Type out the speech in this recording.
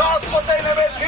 রাজপথে নেমেছি